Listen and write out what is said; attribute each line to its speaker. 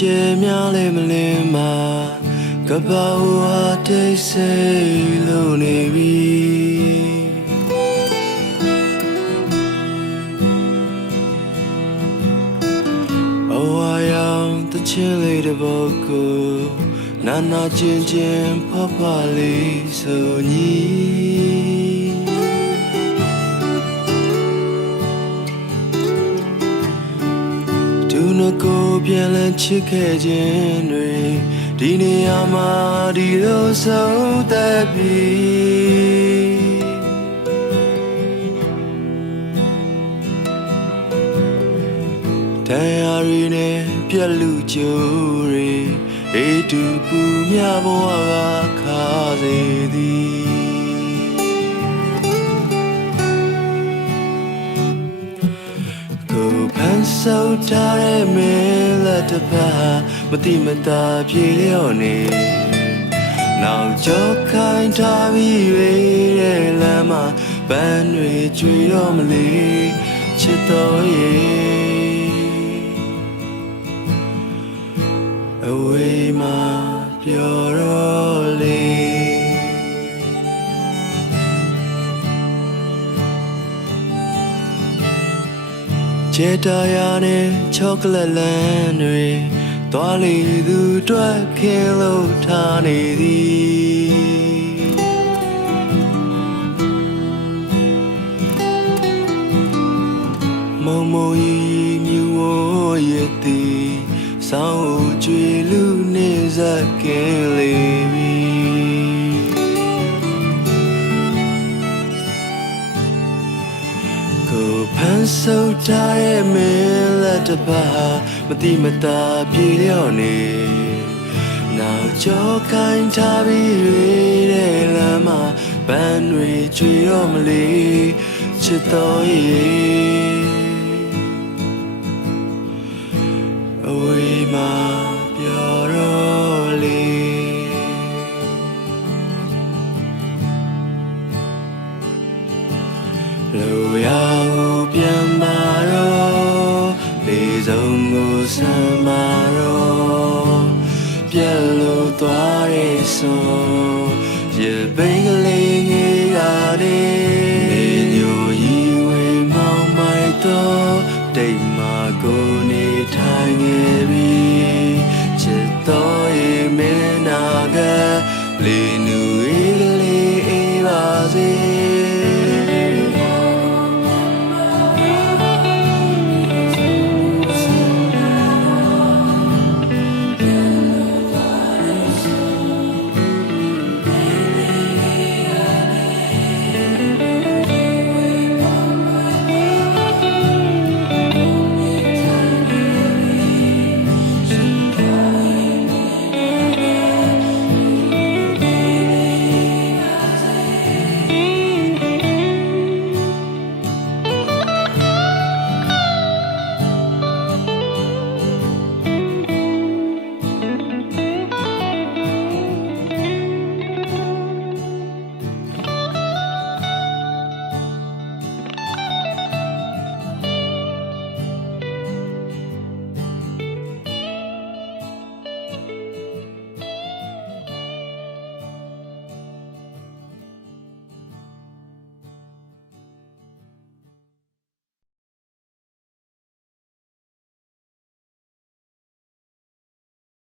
Speaker 1: ကျဲများလဲမလင်းမှာကပ္ပဝါတိတ်ဆိတ်လို့နေပြီအဝါရောင်တချင်းလေးတစ်ပုဒ်ကိုနာနာချင်းချင်းဖဖလေးဆိုညီ ပြန်လည်ချစ်ခဲ့ခြင်းတွေဒီနေရာမှာဒီလိုဆုံးသက်ပြီတရားရီနဲ့ပြက်လူကြိုးတွေအေးတူပူမြဘဝကခါစေသည်ကိုဖန်ဆောက်ထားတဲ့မင်းလက် တစ်ပတ်မတိမတာပြေလျော့နေနောက်ကျော်ခိုင်းထားပြီးရတဲ့လမ်းမှာပန်းတွေကျွေတော့မလေချစ်တော်ရဲ့အဝေးမှာပျော် ချေတရာနဲ့ချောကလက်လန်းတွေသွားလေသူတွက်ခင်လို့ထားနေသည် ဆုပ်ထားရဲ့မင်းလက်တစ်ပါးမတိမတာပြေလျော့နေနောက်ကျော်ခိုင်းထားပြီးတဲ့လမ်းမှာပန်းတွေကြွေတော့မလေချစ်တော်ရဲ့အဝေးမှာ စံမာရောပြတ်လို့သွားရဲ့ဆိုရေပိ